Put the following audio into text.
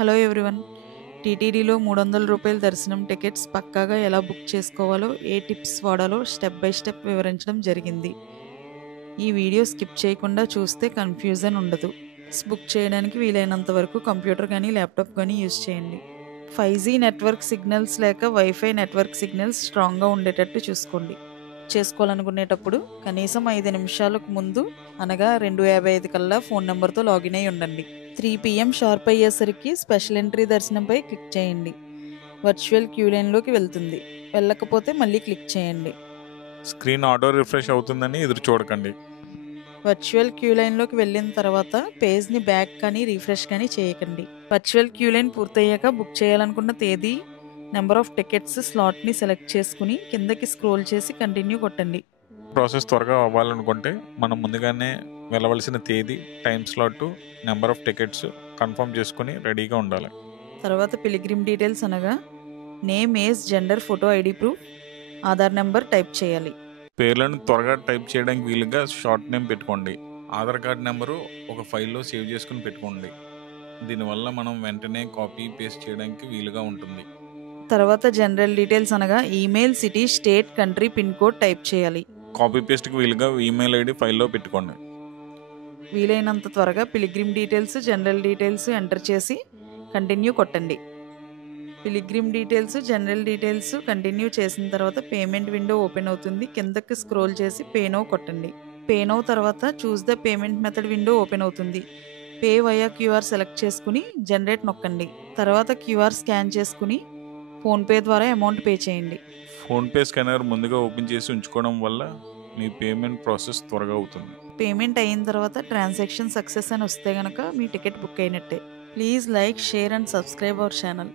Hello everyone. టీటీడీలో ₹300 దర్శనం tickets పక్కాగా ఎలా బుక్ చేసుకోవాలో, ఏ టిప్స్ వాడాలో స్టెప్ బై స్టెప్ వివరించడం జరిగింది. ఈ వీడియో స్కిప్ చేయకుండా చూస్తే కన్ఫ్యూజన్ ఉండదు. బుక్ చేయడానికి వీలైనంత వరకు కంప్యూటర్ కానీ ల్యాప్టాప్ కానీ యూజ్ చేయండి. 5G నెట్వర్క్ సిగ్నల్స్ లేక వైఫై నెట్వర్క్ సిగ్నల్స్ స్ట్రాంగ్గా ఉండేటట్టు చూసుకోండి. చేసుకోవాలనుకునేటప్పుడు కనీసం 5 నిమిషాలకు ముందు అనగా 2:55 కల్లా ఫోన్ నెంబర్తో లాగిన్ అయి ఉండండి. 3 PM షార్ప్ అయ్యేసరికి స్పెషల్ ఎంట్రీ దర్శనంపై క్లిక్ చేయండి. వర్చువల్ క్యూ లైన్లోకి వెళ్తుంది. వెళ్ళకపోతే మళ్ళీ క్లిక్ చేయండి. స్క్రీన్ ఆటో రిఫ్రెష్ అవుతుందని ఎదురు చూడకండి. వర్చువల్ క్యూ లైన్లోకి వెళ్ళిన తర్వాత పేజ్ని బ్యాక్ కానీ రీఫ్రెష్ కానీ చేయకండి. వర్చువల్ క్యూ లైన్ పూర్తయ్యాక బుక్ చేయాలనుకున్న తేదీ, నెంబర్ ఆఫ్ టికెట్స్ స్లాట్ని సెలెక్ట్ చేసుకుని కిందకి స్క్రోల్ చేసి కంటిన్యూ కొట్టండి. ప్రాసెస్ త్వరగా అవ్వాలనుకుంటే మనం ముందుగానే వెళ్ళవలసిన తేదీ, time slot, number of tickets confirm చేసుకుని రెడీగా ఉండాలి. తర్వాత పిలిగ్రిమ్ డీటెయిల్స్ అనగా name, age, gender, photo, ID proof, Aadhaar number type చేయాలి. పేర్లను త్వరగా టైప్ చేయడానికి వీలుగా షార్ట్ నేమ్ పెట్టుకోండి. ఆధార్ కార్డ్ నెంబరు ఒక ఫైల్లో సేవ్ చేసుకుని పెట్టుకోండి. దీనివల్ల మనం వెంటనే కాపీ పేస్ట్ చేయడానికి వీలుగా ఉంటుంది. తర్వాత జనరల్ డీటెయిల్స్ అనగా email, city, state, country, pin code type చేయాలి. కాపీ పేస్ట్కి వీలుగా ఈమెయిల్ ఐడి ఫైల్లో పెట్టుకోండి. వీలైనంత త్వరగా pilgrim details, general details enter చేసి కంటిన్యూ కొట్టండి. Pilgrim details, general details continue చేసిన తర్వాత పేమెంట్ విండో ఓపెన్ అవుతుంది. కిందకి స్క్రోల్ చేసి పే నౌ కొట్టండి. పే నౌ తర్వాత choose the payment method window open అవుతుంది. పే వయా క్యూఆర్ సెలెక్ట్ చేసుకుని జనరేట్ నొక్కండి. తర్వాత క్యూఆర్ స్కాన్ చేసుకుని ఫోన్పే ద్వారా అమౌంట్ పే చేయండి. ఫోన్పే స్కానర్ ముందుగా ఓపెన్ చేసి ఉంచుకోవడం వల్ల మీ పేమెంట్ ప్రాసెస్ త్వరగా అవుతుంది. పేమెంట్ అయిన తర్వాత ట్రాన్సాక్షన్ సక్సెస్ అని వస్తే కనుక మీ టికెట్ బుక్ అయినట్టే. Please like, share and subscribe our channel.